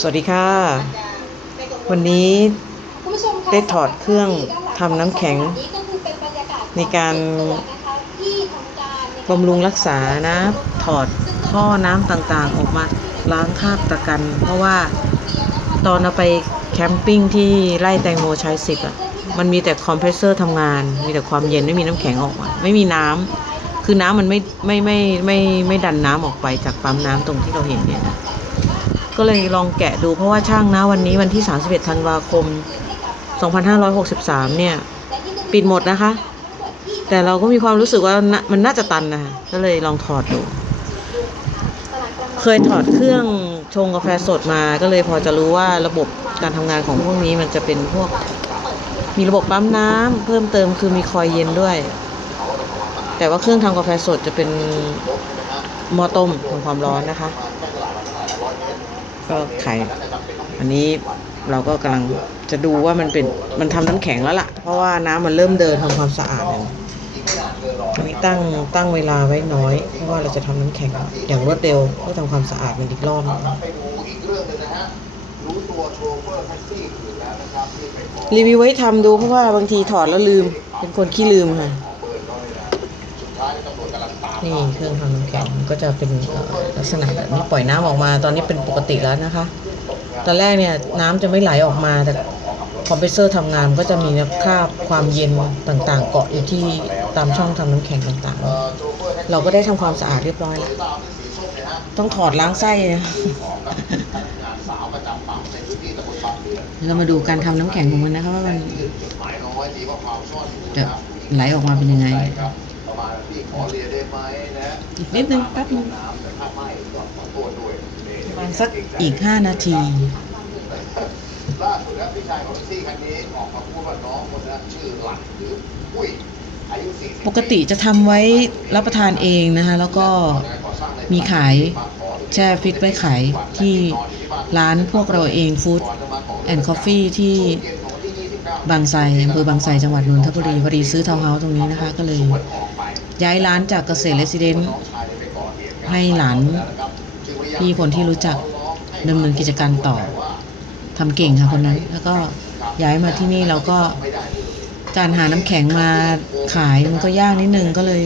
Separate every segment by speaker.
Speaker 1: สวัสดีค่ะ
Speaker 2: อาจจะไม่กังล
Speaker 1: วันนี้
Speaker 2: คุณผู้ชมะ
Speaker 1: ได้ถอดเครื่องทำน้ำแข็ง
Speaker 2: นี่ก็คือเป็นบรรยากาศ
Speaker 1: ในการ
Speaker 2: นะคะที่ทำการใน
Speaker 1: บำรุงรักษานะ ถอดท่อน้ำต่างๆ ออกมาล้างคราบตะกัน เพราะว่าตอนเราไปแคมปิ้งที่ไร่แตงโมชายสิบอะมันมีแต่คอมเพรสเซอร์ทำงาน มีแต่ความเย็นไม่มีน้ำแข็งออกมาไม่มีน้ำคือน้ำมันไม่ไม่ไม่ไม่ไม่ดันน้ำออกไปจากปั๊มน้ำตรงที่เราเห็นเนี่ยนะ ก็เลยลองแกะดูเพราะว่าช่างนะวันนี้วันที่ 31 ธันวาคม 2563 เนี่ย ปิดหมดนะคะ แต่เราก็มีความรู้สึกว่ามันน่าจะตันนะคะก็เลยลองถอดดู เคยถอดเครื่องชงกาแฟสดมาก็เลยพอจะรู้ว่าระบบการทำงานของพวกนี้มันจะเป็นพวก มีระบบปั๊มน้ำเพิ่มเติมคือมีคอยเย็นด้วย แต่ว่าเครื่องทำกาแฟสดจะเป็นมอต้มทำความร้อนนะคะ ก็ไขอันนี้เราก็กำลังจะดูว่ามันเป็นมันทำน้ำแข็งแล้วล่ะ เพราะว่าน้ำมันเริ่มเดินทำความสะอาดแล้วอันนี้ตั้งตั้งเวลาไว้น้อย เพราะว่าเราจะทำน้ำแข็ง อย่างรวดเร็วเพื่อทำความสะอาดมันอีกรอบหนึ่ง
Speaker 3: ไปดูอีกเรื่องหนึงนะฮะรู้ตัวโชเฟอร์แท็กซี่คืนแล้วนะครับที่ไปขอ
Speaker 1: รีวิวไว้ทำดูเพราะว่าบางทีถอดแล้วลืม เป็นคนขี้ลืมค่ะ
Speaker 3: นี่
Speaker 1: เครื่องทำน้ำแข็งก็จะเป็นลักษณะแบบนี้ปล่อยน้ำออกมาตอนนี้เป็นปกติแล้วนะคะ ตอนแรกเนี่ยน้ำจะไม่ไหลออกมาแต่คอมเพรสเซอร์ทำงานก็จะมีคราบความเย็นต่างๆ เกาะอยู่ที่ตามช่องทำน้ำแข็งต่างๆ เราก็ได้ทำความสะอาดเรียบร้อยแล้ว
Speaker 3: ต้
Speaker 1: องถอดล้างไส้นะ
Speaker 3: ของกับพนักงานสาวประจำปั๊มในพื้นที่ตำบลบางเรา
Speaker 1: มาดูการทำน้ำแข็งของมันนะคะว่ามัน
Speaker 3: จดหมายน้อยมีข้อคน
Speaker 1: จะไหลออกมาเป็นยังไง
Speaker 3: ประมาณพี่ขอเรียนได้ไหมนะ
Speaker 1: อีกนิดนึงแป๊บนึง
Speaker 3: น้ำแต่ถ้าไม่ก็ขอโทษด้วยนี่
Speaker 1: ประมาณสักอีก 5 นาที
Speaker 3: ล่าสุดแล้วพี่ชายของแท็กซี่คันนี้ออกมาพูดว่าน้องคนนั้นชื่อหลักหรืออุ้ยอายุ40
Speaker 1: ปกติจะทำไว้รับประทานเองนะคะแล้วก็มีขายแช่ฟิตไว้ขายที่ร้านพวกเราเองฟู้ดแอนด์คอฟฟี่ที่ บางไทรอำเภอบางไทรจังหวัดนนทบุรีพอดีซื้อทาวน์เฮาส์ตรงนี้นะคะ ก็เลย ย้ายร้านจากเกษตรเรสซิเดนต์ให้หลานพี่คนที่รู้จักดำเนินกิจการต่อทำเก่งค่ะคนนั้น แล้วก็ย้ายมาที่นี่เราก็การหาน้ำแข็งมาขายมันก็ยากนิดนึงก็เลย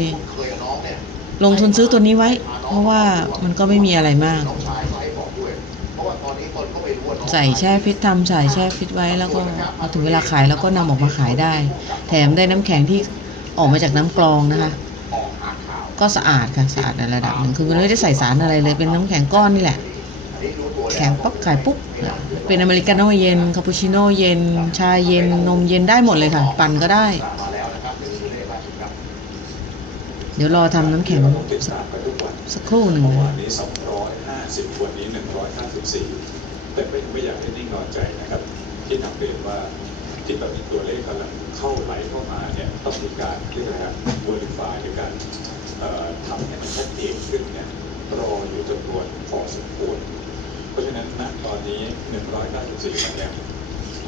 Speaker 1: ลงทุนซื้อตัวนี้ไว้ เพราะว่ามันก็ไม่มีอะไรมาก ใส่แช่ฟิตทำใส่แช่ฟิตไว้แล้วก็พอถึงเวลาขายแล้วก็นำออกมาขายได้ แถมได้น้ำแข็งที่ออกมาจากน้ำกรองนะคะ ก็สะอาดค่ะสะอาดในระดับหนึ่งคือมันไม่ได้ใส่สารอะไรเลยเป็นน้ำแข็งก้อนนี่แหละ แข็งปั๊บขายปุ๊บเป็นอเมริกาโน่เย็นคาปูชิโน่เย็น ชาเย็นนมเย็นได้หมดเลยค่ะ ปั่นก็ได้ เดี๋ยวรอทำน้ำแข็ง
Speaker 4: เราต้องติดตามไปทุกวัน
Speaker 1: สักครู่หนึ่ง
Speaker 4: เมื่อ
Speaker 1: นะ
Speaker 4: แต่ไม่ไม่อยากให้นิ่งนอนใจนะครับ ที่นำเรียนว่าที่แบบมีตัวเลขกำลังเข้าไหลเข้ามาเนี่ยต้องมีการเรียกอะไรครับ verify ในการทำให้มันชัดเจนขึ้นเนี่ยรออยู่จำนวนพอสมควรเพราะฉะนั้นณตอนนี้ 194วันเนี่ย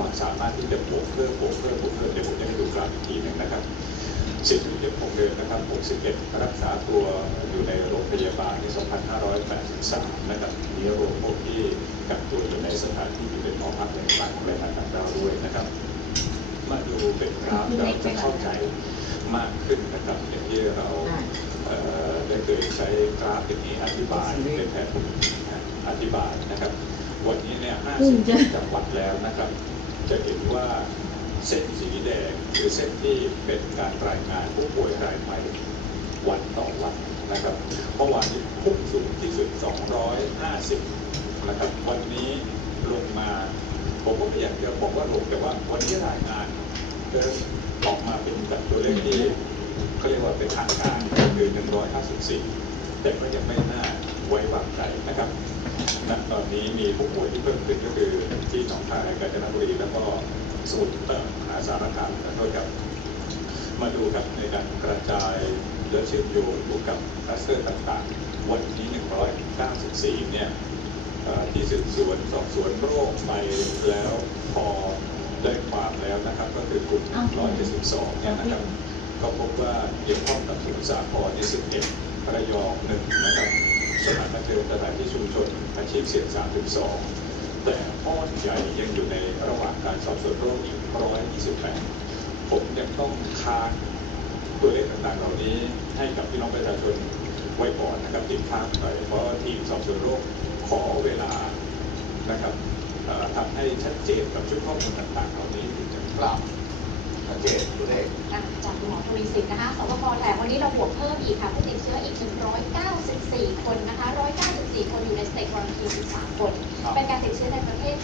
Speaker 4: มันสามารถที่จะบวกเพิ่มบวกเพิ่มบวกเพิ่มเดี๋ยวผมจะให้ดูกราฟอีกทีหนึงนะครับสียชีวิตยังคงเดิมนนะครับ61รักษาตัวอยู่ในโรงพยาบาลใน2,583 นะครับมีโรวมพวกที่กักตัวอยู่ สถานที่ที่เป็นหอพักในต่างของแรงงานต่างด้าวด้วยนะครับ มาดูเป็นกราฟเราจะเข้าใจมากขึ้นนะครับอย่างที่เราเอ่อได้เคยใช้กราฟอย่างนี้อธิบายในแผนภูมินะอธิบายนะครับ วันนี้เนี่ย50จังหวัดแล้วนะครับ จะเห็นว่าเส้นสีแดงคือเส้นที่เป็นการรายงานผู้ป่วยรายใหม่วันต่อวันนะครับ เมื่อวานนี้พุ่งสูงที่สุด 250 นะครับ วันนี้ลง มา ผมก็ไม่อยากจะบอกว่าลงแต่ว่าวันนี้รายงานเดินออกมาเป็นแบบตัวเลขที่เขาเรียกว่าเป็นทางการคือ 154 แต่ก็ยังไม่น่าไว้วางใจนะครับณตอนนี้มีผู้ป่วยที่เพิ่มขึ้นก็คือที่หนองคายกาญจนบุรีแล้วก็สมุทรเอ่มหาสารคามขอโทษครับมาดูครับในการกระจายและเชื่อมโยงกับคลัสเตอร์ต่างๆ วันนี้194 เนี่ย ที่สืบสวนสอบสวนโรคไปแล้วพอได้ความแล้วนะครับ ก็คือกลุ่ม172เนี่ยนะครับก็พบว่าเกี่ยวข้องกับสมุทรสาครที่11ระยองหนึ่งนะครับสสถานบันเทิงสถานที่ชุมชนอาชีพเสี่ยง32 แต่อ้อนใหญ่ยังอยู่ในระหว่างการสอบสวนโรคอีก128 ผมยังต้องค้างตัวเลขต่างๆเหล่านี้ให้กับพี่น้องประชาชนไว้ก่อนนะครับติดค้างไปเพราะทีมสอบสวนโรค ขอเวลานะครับเอ่อทำให้ชัดเจนกับชุดข้อมูลต่างๆเหล่านี้ถึงจะ
Speaker 3: กลับชัดเจนตัวเลข
Speaker 2: อะจากคุณหมอทวีสินนะคะสบคแถมวันนี้เราบวกเพิ่มอีกค่ะผู้ติดเชื้ออีก 194 คนนะคะ 194 คนอยู่ในสเตจควอนตี13 คน
Speaker 3: ครับ
Speaker 2: เป็นการติดเชื้อในประเทศ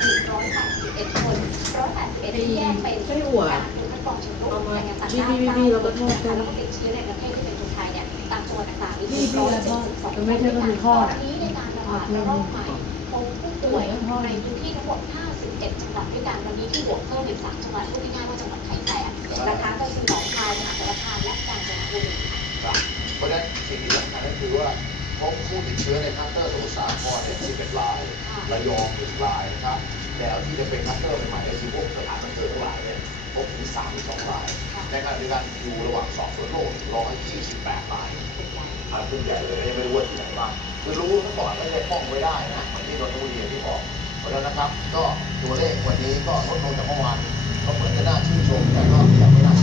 Speaker 2: 181 คน 181 ที่แยกเป็น
Speaker 1: ไส้อั่ว
Speaker 2: การดูคัดกรองเชิงรุกยังไงต่าง
Speaker 1: บี้
Speaker 2: ด้าว
Speaker 1: บี้บี้แล้วก็ทอดกัน
Speaker 2: แล้วก็ติดเชื้อในประเทศที่เป็นคนไทยเนี่ยตามจังหวัดต่างๆนี่
Speaker 1: บี้บี้แล้วทอด
Speaker 2: 172
Speaker 1: มันไม่ใช่ว่ามีทอด
Speaker 2: ระบาดระลอกใหม่พบผู้ป่วยในพื้นที่ทั้งหมด51จังหวัดด้วยกัน วันนี้ที่บวกเพิ่มอีก3จังหวัดพูดง่ายๆว่าจังหวัดไข่แตกนะคะก็คือหนองคายมหาสารคามและกาญจนบุรี
Speaker 3: ครับเพราะฉะนั้นสิ่งที่สำคัญก็คือว่าพบผู้ติดเชื้อในคัสเตอร์สมุทรสาครเนี่ย11รายระยองหนึ่งรายนะครับแล้วที่จะเป็นคัสเตอร์ใหม่ๆก็คือพวกสถานบันเทิงทั้งหลายเนี่ยพบถึง32รายในขณะเดียวกันอยู่ระหว่างสอบสวนโรค128รายอาขึ้นใหญ่เลยยังไม่รู้ว่าที่ไหนบ้าง คือรู้ซะก่อนไม่ได้ป้องไว้ได้นะเหมือนที่นนทบุรีที่บอกเพราะฉะนั้นนะครับ ก็ตัวเลขวันนี้ก็ลดลงจากเมื่อวานก็เหมือนจะน่าชื่นชมแต่ก็ยังไม่น่า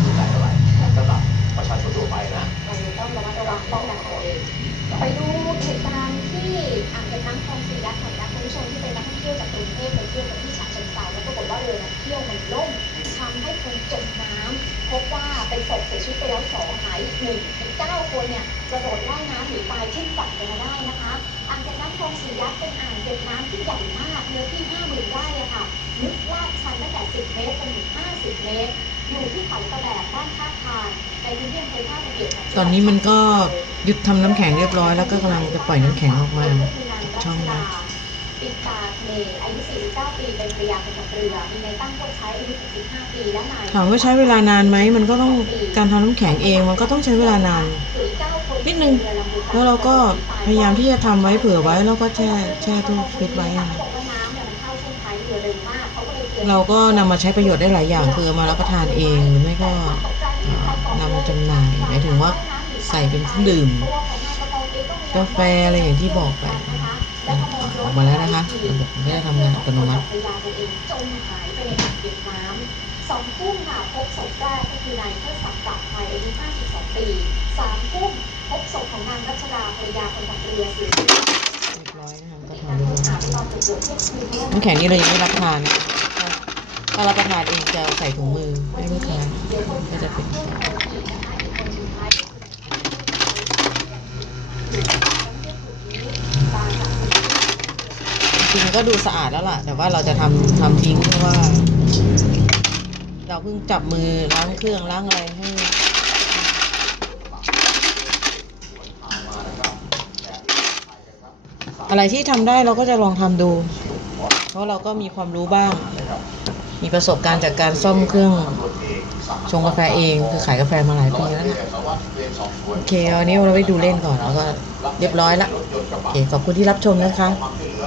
Speaker 3: หา
Speaker 2: ยอีกหนึ่งเป็นเก้าคนเนี่ยกระโดดว่ายน้ำหนีตายขึ้นฝั่งไปมาได้นะคะอ่างเก็บน้ำคลองสีรัตน์เป็นอ่างเก็บน้ำที่ใหญ่มากเนื้อที่ห้าหมื่นไร่อะค่ะลึกลาดชันตั้งแต่10เมตรจนถึง50เมตร อยู่ที่เขาตะแบกบ้านท่าคานในพื้นที่อำเภอท่าตะเกียบ
Speaker 1: ตอนนี้มันก็หยุดทำน้ำแข็งเรียบร้อยแล้วก็กำลังจะปล่อยน้ำแข็งออกมาช่องนั้
Speaker 2: ปิตาเมย์อายุ 49 ปี เป็นภรรยาคนขับเรือ มีนายตั้งโคตรใช้อายุ 65 ปีและนาย
Speaker 1: ถามว่าใช้เวลานานไหม มันก็ต้องการทำน้ำแข็งเอง มันก็ต้องใช้เวลานาน นิดนึง แล้วเราก็พยายามที่จะทำไว้เผื่อไว้แล้วก็แช่แช่ตู้ฟิตไว้อะ
Speaker 2: เขาบอกว่าน้ำเนี่ยมันเข้าช่วงท้ายเราก็น
Speaker 1: เราก็นำมาใช้ประโยชน์ได้หลายอย่าง คือมารับประทานเองหรือไม่ก็นำมาจำหน่ายหมายถึงว่าใส่เป็นเครื่องดื่มกาแฟอะไรอย่างที่บอกไปอะ ออกมาแล้วนะคะระบบมันก็จะทำงานอัตโนมัติ
Speaker 2: ภรรยาตัวเองจมหายไปในอ่างเก็บน้ำสองทุ่มค่ะพบศพแรกก็คือนายเทิดศักดิ์กาบไทยอายุ 52 ปีสามทุ่มพบศพของนางรัชดาภรรยาคนขับเรือเสียชีวิต
Speaker 1: เรียบร้อยนะคะก็
Speaker 2: การ
Speaker 1: ทำเรียบ
Speaker 2: ค้น
Speaker 1: ร้อ
Speaker 2: หายตอนเกิดเหตุเที่ยงคืน
Speaker 1: น้ำแข็งนี้เรายังไม่รับประทานถ้าถ้ารับประทานเองจะเอาใส่ถุงมือให้ลูกค้าก็จะเป็น จริงก็ดูสะอาดแล้วล่ะ แต่ว่าเราจะทำทำทิ้งเพราะว่า เราเพิ่งจับมือล้างเครื่องล้างอะไรให้อะไรที่ทำได้เราก็จะลองทำดู เพราะเราก็มีความรู้บ้าง มีประสบการณ์จากการซ่อมเครื่องชงกาแฟเองคือขายกาแฟมาหลายปีแล้วนะโอเควันนี้เราไปดูเล่นก่อนแล้วก็เรียบร้อยละโอเคขอบคุณที่รับชมนะคะ